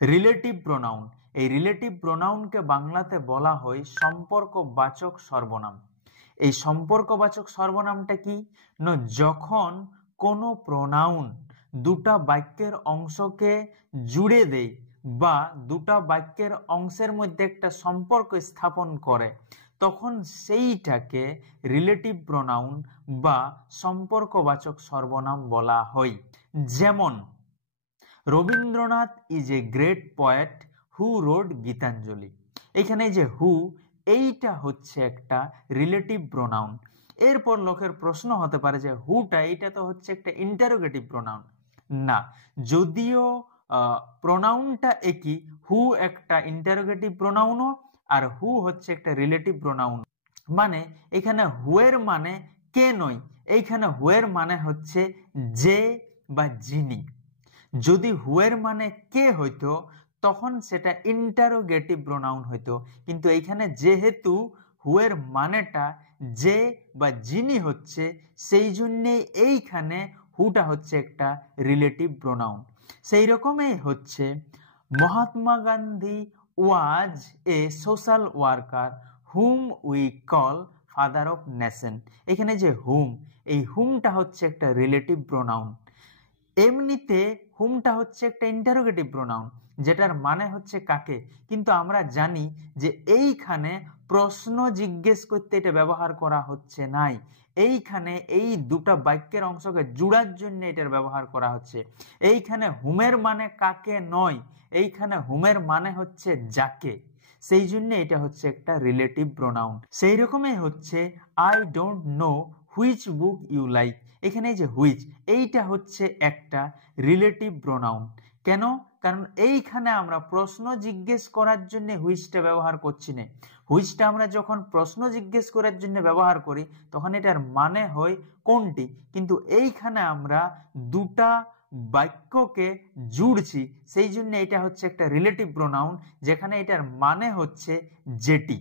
Relative pronoun, এই relative প্রোনাউনকে বাংলাতে বলা হয় সম্পর্কবাচক সর্বনাম। এই সম্পর্কবাচক সর্বনামটা কি না, যখন কোনো প্রোনাউন দুটা বাক্যের অংশকে জুড়ে দেয় বা দুটা বাক্যের অংশের মধ্যে একটা সম্পর্ক স্থাপন করে, তখন সেইটাকে রিলেটিভ প্রোনাউন বা সম্পর্কবাচক সর্বনাম বলা হয়। যেমন Rabindranath is a great poet who wrote Gitanjali. এখানে যে হু, এইটা হচ্ছে একটা রিলেটিভ প্রোনাউন। এরপর লোকের প্রশ্ন হতে পারে যে হুটা এইটা তো হচ্ছে একটা ইন্টারোগেটিভ প্রোনাউন। না, যদিও প্রোনাউনটা একই, হু একটা ইন্টারোগেটিভ প্রোনাউনও আর হু হচ্ছে একটা রিলেটিভ প্রোনাউন। মানে এখানে হুয়ের মানে কে নয়, এইখানে হুয়ের মানে হচ্ছে যে বা যিনি। যদি হুয়ের মানে কে হইতো তখন সেটা ইন্টারোগেটিভ প্রোনাউন হইতো, কিন্তু এইখানে যেহেতু হুয়ের মানেটা যে বা যিনি হচ্ছে, সেই জন্যে এইখানে হুটা হচ্ছে একটা রিলেটিভ প্রোনাউন। সেই রকমই হচ্ছে Mahatma Gandhi was a social worker whom we call father of nation. এখানে যে হুম, এই হুমটা হচ্ছে একটা রিলেটিভ প্রোনাউন। এমনিতে হুমটা হচ্ছে একটা ইন্টারোগেটিভ প্রোনাউন, যেটার মানে হচ্ছে কাকে, কিন্তু আমরা জানি যে এইখানে প্রশ্ন জিজ্ঞেস করতে এটা ব্যবহার করা হচ্ছে নাই, এইখানে এই দুটা বাক্যের অংশকে জুড়ার জন্য এটার ব্যবহার করা হচ্ছে। এইখানে হুমের মানে কাকে নয়, এইখানে হুমের মানে হচ্ছে যাকে, সেই জন্য এটা হচ্ছে একটা রিলেটিভ প্রোনাউন। সেই রকমই হচ্ছে I don't know which book you like. এখানে যে হুইচ, এইটা হচ্ছে একটা রিলেটিভ প্রোনাউন। কেন? কারণ এইখানে আমরা প্রশ্ন জিজ্ঞেস করার জন্য হুইচটা ব্যবহার করছি না। হুইচটা আমরা যখন প্রশ্ন জিজ্ঞেস করার জন্য ব্যবহার করি তখন এটার মানে হয় কোনটি, কিন্তু এইখানে আমরা দুটা বাক্যকে জুড়ছি, সেই জন্য এটা হচ্ছে একটা রিলেটিভ প্রোনাউন, যেখানে এটার মানে হচ্ছে যেটি।